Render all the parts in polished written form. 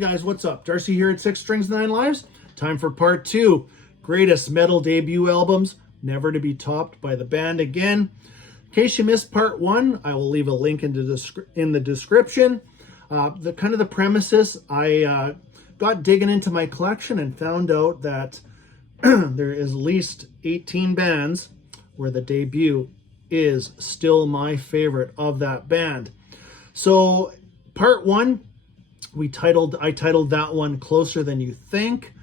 Guys, what's up? Darcy here at 6 Strings 9 Lives. Time for part 2. Greatest metal debut albums, never to be topped by the band again. In case you missed part 1, I will leave a link in the description. The premises, I got digging into my collection and found out that there is at least 18 bands where the debut is still my favorite of that band. So part 1, I titled that one Closer Than You Think.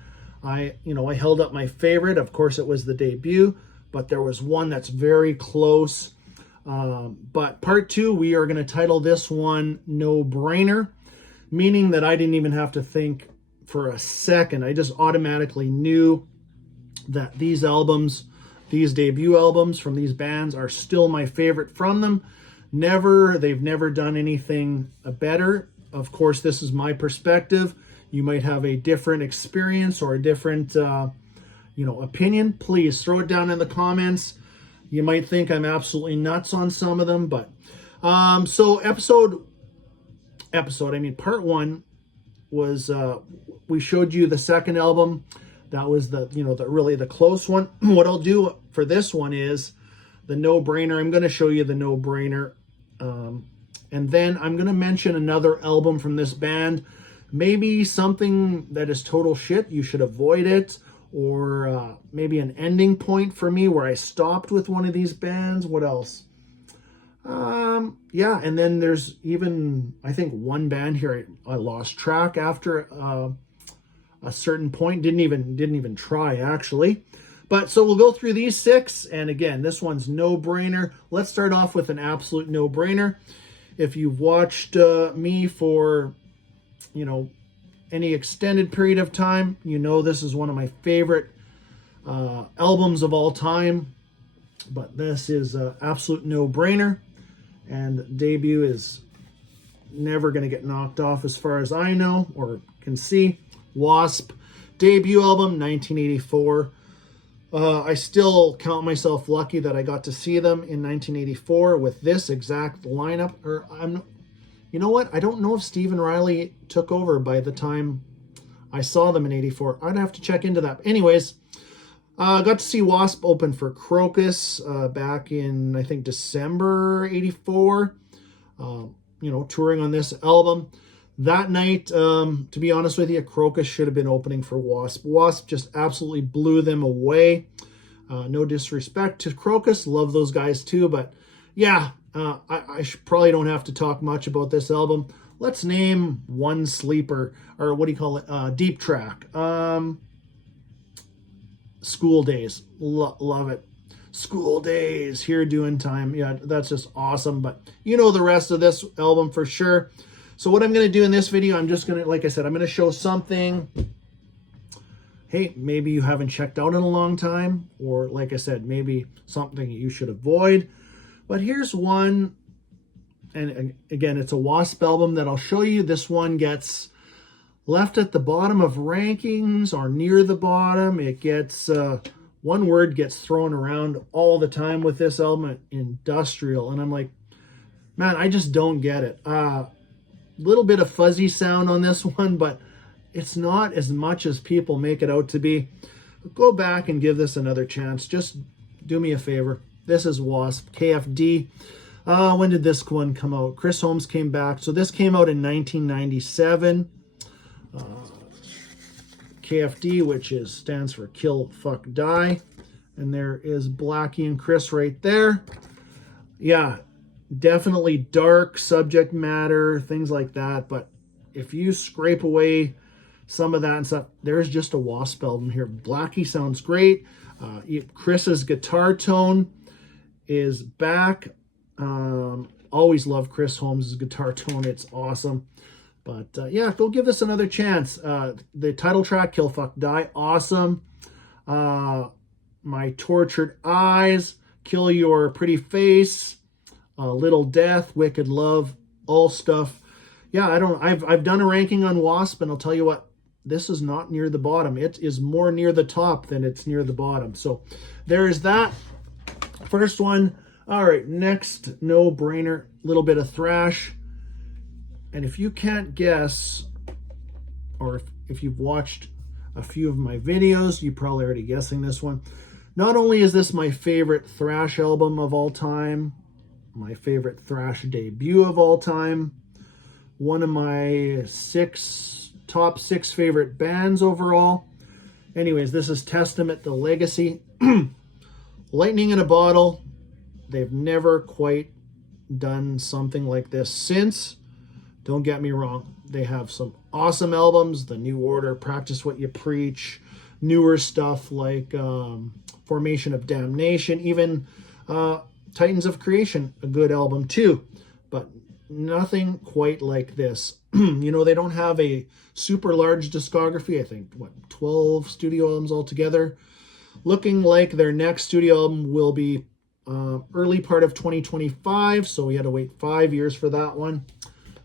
I held up my favorite. Of course, it was the debut, but there was one that's very close. But part 2, we are going to title this one No Brainer, meaning that I didn't even have to think for a second. I just automatically knew that these debut albums from these bands are still my favorite from them. They've never done anything better. Of course, this is my perspective. You might have a different experience or a different, opinion. Please throw it down in the comments. You might think I'm absolutely nuts on some of them, but so part 1 was we showed you the second album. That was really the close one. What I'll do for this one is the no-brainer. I'm going to show you the no-brainer. And then I'm going to mention another album from this band. Maybe something that is total shit, you should avoid it. Or maybe an ending point for me where I stopped with one of these bands. What else? Yeah, and then there's even, I think, one band here I lost track after a certain point. Didn't even try, actually. But so we'll go through these 6. And again, this one's no-brainer. Let's start off with an absolute no-brainer. If you've watched me for, any extended period of time, this is one of my favorite albums of all time. But this is an absolute no-brainer. And the debut is never going to get knocked off as far as I know or can see. Wasp debut album, 1984. I still count myself lucky that I got to see them in 1984 with this exact lineup. You know what? I don't know if Stephen Riley took over by the time I saw them in 84. I'd have to check into that. Anyways, I got to see Wasp open for Crocus back in, I think, December 84. Touring on this album. That night, to be honest with you, Crocus should have been opening for Wasp. Wasp just absolutely blew them away. No disrespect to Crocus. Love those guys too. But yeah, I probably don't have to talk much about this album. Let's name one sleeper, or what do you call it? Deep track. School Days. Love it. School Days. Here Doing Time. Yeah, that's just awesome. But the rest of this album for sure. So what I'm going to do in this video, I'm just going to, like I said, I'm going to show something, hey, maybe you haven't checked out in a long time, or like I said, maybe something you should avoid. But here's one, and again, it's a Wasp album that I'll show you. This one gets left at the bottom of rankings or near the bottom. It gets, one word gets thrown around all the time with this album, industrial. And I'm like, man, I just don't get it. Little bit of fuzzy sound on this one, but it's not as much as people make it out to be. Go back and give this another chance. Just do me a favor. This is Wasp KFD. When did this one come out? Chris Holmes came back. So this came out in 1997. KFD, which stands for Kill, Fuck, Die. And there is Blackie and Chris right there. Yeah. Definitely dark subject matter, things like that. But if you scrape away some of that and stuff, there's just a Wasp album here. Blackie sounds great. Chris's guitar tone is back. Always love Chris Holmes' guitar tone. It's awesome. But yeah, go give this another chance. The title track, Kill, Fuck, Die, awesome. My Tortured Eyes, Kill Your Pretty Face, Little Death, Wicked Love, all stuff. Yeah, I've done a ranking on Wasp, and I'll tell you what, this is not near the bottom. It is more near the top than it's near the bottom. So there's that. First one. All right, next, no-brainer, little bit of thrash. And if you can't guess or if you've watched a few of my videos, you're probably already guessing this one. Not only is this my favorite thrash album of all time, my favorite thrash debut of all time, one of my top six favorite bands overall. Anyways, this is Testament to Legacy. Lightning in a bottle. They've never quite done something like this since. Don't get me wrong. They have some awesome albums. The New Order, Practice What You Preach, newer stuff like Formation of Damnation, even Titans of Creation, a good album too. But nothing quite like this. You know, they don't have a super large discography. I think, 12 studio albums altogether. Looking like their next studio album will be early part of 2025, so we had to wait 5 years for that one.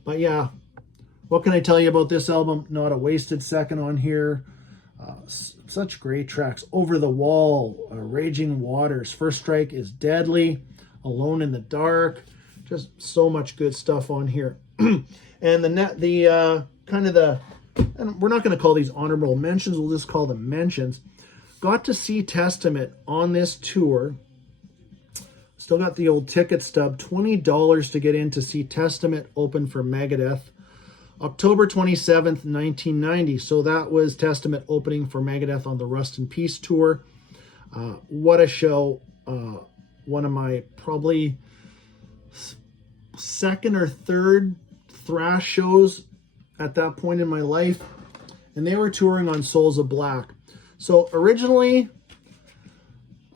But yeah, what can I tell you about this album? Not a wasted second on here. Such great tracks. Over the Wall, Raging Waters, First Strike is Deadly, Alone in the Dark. Just so much good stuff on here. And and we're not going to call these honorable mentions, we'll just call them mentions. Got to see Testament on this tour. Still got the old ticket stub, $20 to get in to see Testament open for Megadeth. October 27th, 1990. So that was Testament opening for Megadeth on the Rust in Peace tour. What a show. One of my probably second or third thrash shows at that point in my life. And they were touring on Souls of Black. So originally,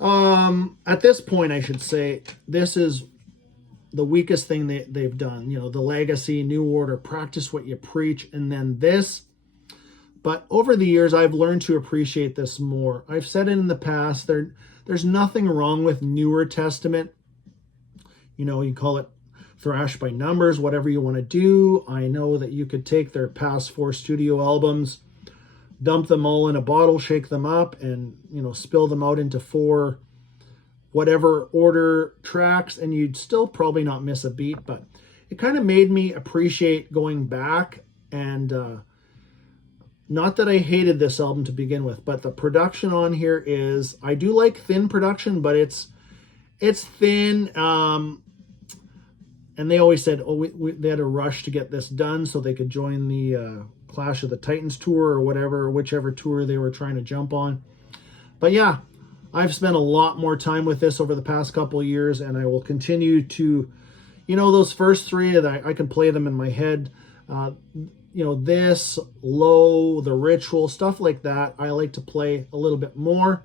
at this point, I should say, this is the weakest thing they've done. You know, the Legacy, New Order, Practice What You Preach, and then this. But over the years, I've learned to appreciate this more. I've said it in the past, there's nothing wrong with newer Testament. You know, you call it thrash by numbers, whatever you want to do. I know that you could take their past 4 studio albums, dump them all in a bottle, shake them up, and, you know, spill them out into 4 whatever order tracks, and you'd still probably not miss a beat. But it kind of made me appreciate going back, and not that I hated this album to begin with, but the production on here is, I do like thin production, but it's thin. And they always said, they had a rush to get this done so they could join the Clash of the Titans tour or whatever, whichever tour they were trying to jump on. But yeah, I've spent a lot more time with this over the past couple of years, and I will continue to, you know, those first 3, I can play them in my head. You know, this, Low, The Ritual, stuff like that, I like to play a little bit more.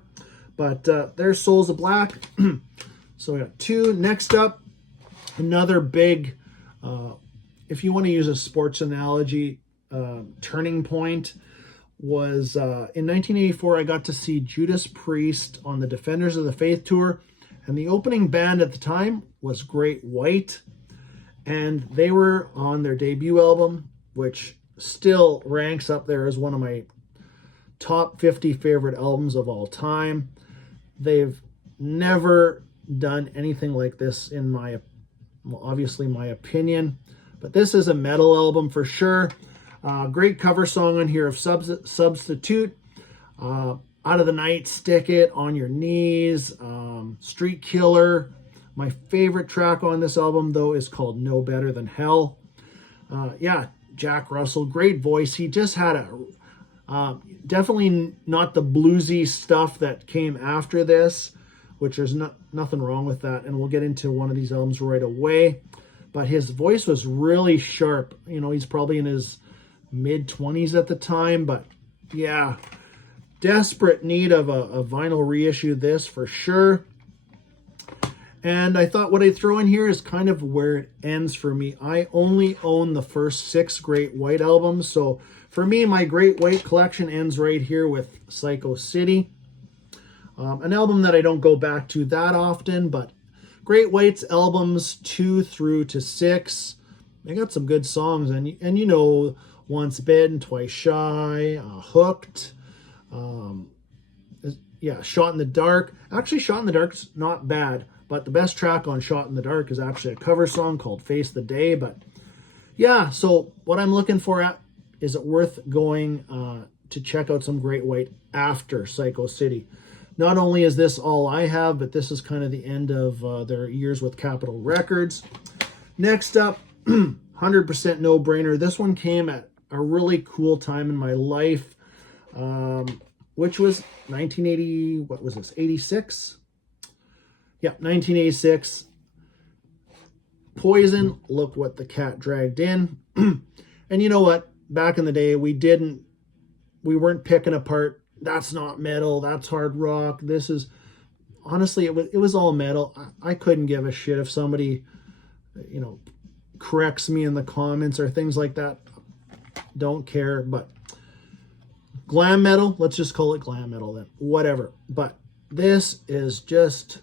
But there's Souls of Black. So we got 2. Next up, another big, if you want to use a sports analogy, turning point was in 1984. I got to see Judas Priest on the Defenders of the Faith tour, and the opening band at the time was Great White, and they were on their debut album, which still ranks up there as one of my top 50 favorite albums of all time. They've never done anything like this in my, well, obviously my opinion, but this is a metal album for sure. Great cover song on here of Substitute, Out of the Night, Stick It, On Your Knees, Street Killer. My favorite track on this album, though, is called No Better Than Hell. Yeah, Jack Russell, great voice. He just had definitely not the bluesy stuff that came after this, which there's nothing wrong with that, and we'll get into one of these albums right away. But his voice was really sharp. You know, he's probably in his mid-20s at the time, but yeah, desperate need of a vinyl reissue, this for sure. And I thought what I'd throw in here is kind of where it ends for me. I only own the first 6 Great White albums, so for me, my Great White collection ends right here with Psycho City. An album that I don't go back to that often, but Great White's albums 2 through to 6, they got some good songs, and you know, Once Bitten, Twice Shy, Hooked, yeah, Shot in the Dark. Actually, Shot in the Dark's not bad, but the best track on Shot in the Dark is actually a cover song called Face the Day. But yeah, so what I'm looking for is it worth going to check out some Great White after Psycho City? Not only is this all I have, but this is kind of the end of their years with Capitol Records. Next up, 100% no-brainer. This one came at a really cool time in my life, which was 1980, what was this, 86? Yeah, 1986. Poison, Look What the Cat Dragged In. And you know what? Back in the day, we weren't picking apart, that's not metal, that's hard rock. This is, honestly, it was all metal. I couldn't give a shit if somebody, you know, corrects me in the comments or things like that. Don't care. But glam metal, let's just call it glam metal then. Whatever. But this is just,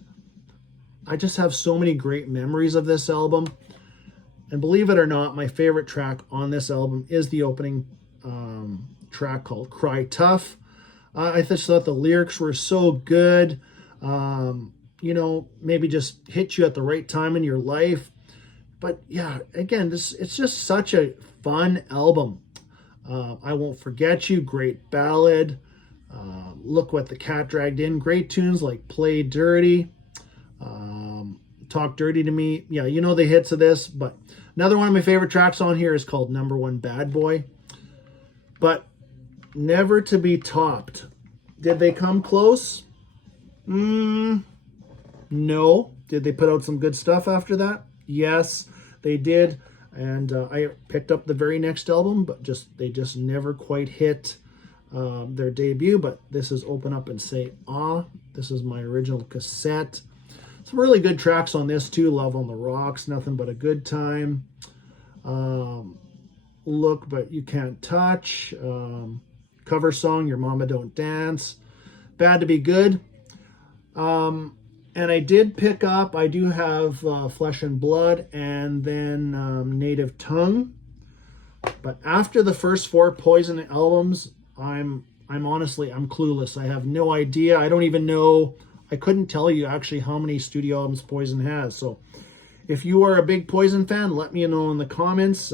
I just have so many great memories of this album. And believe it or not, my favorite track on this album is the opening track called Cry Tough. I just thought the lyrics were so good. You know, maybe just hit you at the right time in your life. But yeah, again, it's just such a fun album. I Won't Forget You, great ballad. Look What the Cat Dragged In, great tunes like Play Dirty, Talk Dirty to Me. Yeah, you know the hits of this. But another one of my favorite tracks on here is called Number One Bad Boy. But never to be topped. Did they come close? No. Did they put out some good stuff after that? Yes, they did. And I picked up the very next album, but they just never quite hit their debut. But this is Open Up and Say Ah. This is my original cassette. Some really good tracks on this too. Love on the Rocks, Nothing But a Good Time. Look But You Can't Touch. Cover song, Your Mama Don't Dance. Bad to Be Good. And I did pick up, I do have Flesh and Blood and then Native Tongue. But after the first 4 Poison albums, I'm honestly, I'm clueless. I have no idea. I don't even know. I couldn't tell you actually how many studio albums Poison has. So if you are a big Poison fan, let me know in the comments.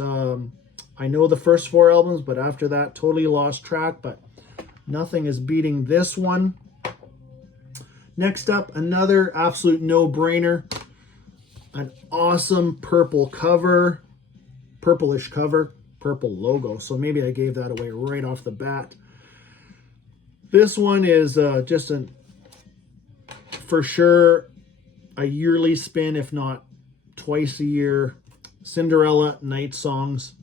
I know the first 4 albums, but after that, totally lost track. But nothing is beating this one. Next up, another absolute no-brainer. An awesome purple cover. Purplish cover. Purple logo. So maybe I gave that away right off the bat. This one is just for sure a yearly spin, if not twice a year. Cinderella Night songs.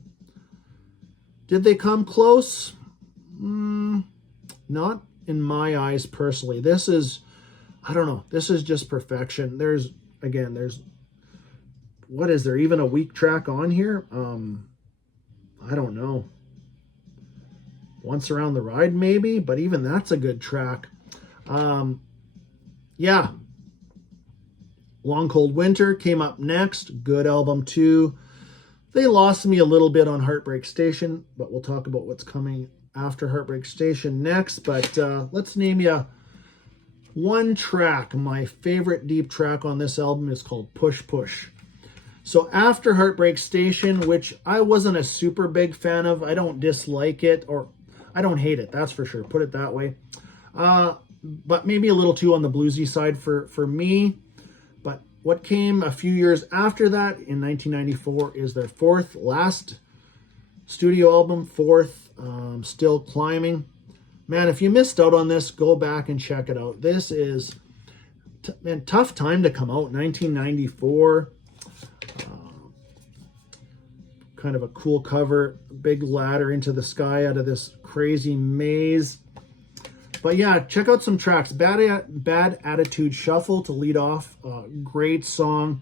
Did they come close? Not in my eyes personally. This is, I don't know. This is just perfection. There's, what is there? Even a weak track on here? I don't know. Once Around the Ride maybe, but even that's a good track. Yeah. Long Cold Winter came up next. Good album too. They lost me a little bit on Heartbreak Station, but we'll talk about what's coming after Heartbreak Station next. But let's name you one track. My favorite deep track on this album is called Push Push. So after Heartbreak Station, which I wasn't a super big fan of, I don't dislike it, or I don't hate it, that's for sure, put it that way. But maybe a little too on the bluesy side for me. But what came a few years after that, in 1994, is their last studio album, Still Climbing. Man, if you missed out on this, go back and check it out. This is, man, tough time to come out, 1994. Kind of a cool cover, big ladder into the sky out of this crazy maze. But yeah, check out some tracks. Bad Attitude Shuffle to lead off. Great song.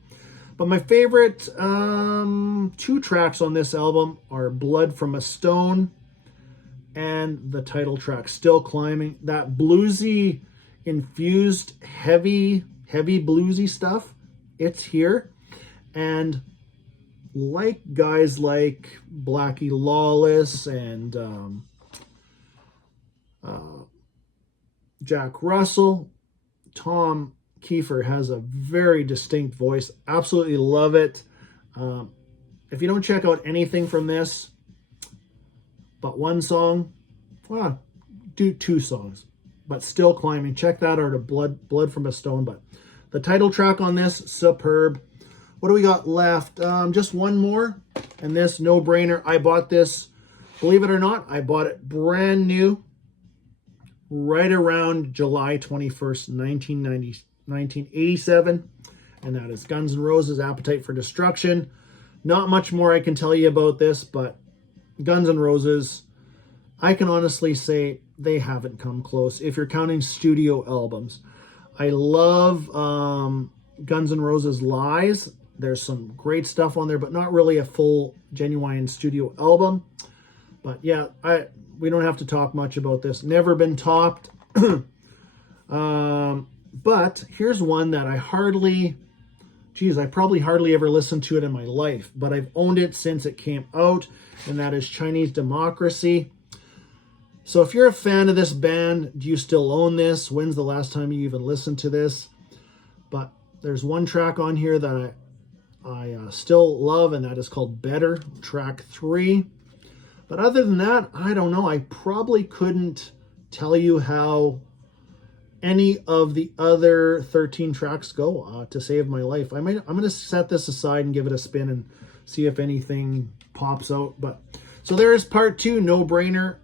But my favorite 2 tracks on this album are Blood from a Stone and the title track, Still Climbing. That bluesy, infused, heavy bluesy stuff, it's here. And like guys like Blackie Lawless and Jack Russell, Tom Kiefer has a very distinct voice. Absolutely love it. If you don't check out anything from this, but one song, well, do 2 songs, but Still Climbing. Check that out, of Blood from a Stone. But the title track on this, superb. What do we got left? Just one more, and this, no brainer. I bought this, believe it or not, I bought it brand new right around July 21st, 1987, and that is Guns N' Roses' Appetite for Destruction. Not much more I can tell you about this, but Guns N' Roses, I can honestly say they haven't come close if you're counting studio albums. I love Guns N' Roses Lies. There's some great stuff on there, but not really a full, genuine studio album. But yeah, we don't have to talk much about this. Never been topped. But here's one that I probably hardly ever listened to it in my life, but I've owned it since it came out, and that is Chinese Democracy. So if you're a fan of this band, do you still own this? When's the last time you even listened to this? But there's one track on here that I still love, and that is called Better, track 3. But other than that, I don't know. I probably couldn't tell you how any of the other 13 tracks go to save my life. I'm going to set this aside and give it a spin and see if anything pops out. But so there's part 2, no brainer.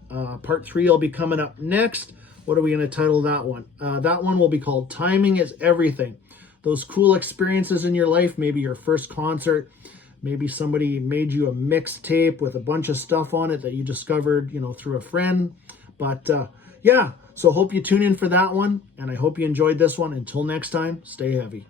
Part 3 will be coming up next. What are we going to title that one? That one will be called Timing is Everything. Those cool experiences in your life, maybe your first concert, maybe somebody made you a mixtape with a bunch of stuff on it that you discovered, through a friend. But yeah, so hope you tune in for that one, and I hope you enjoyed this one. Until next time, stay heavy.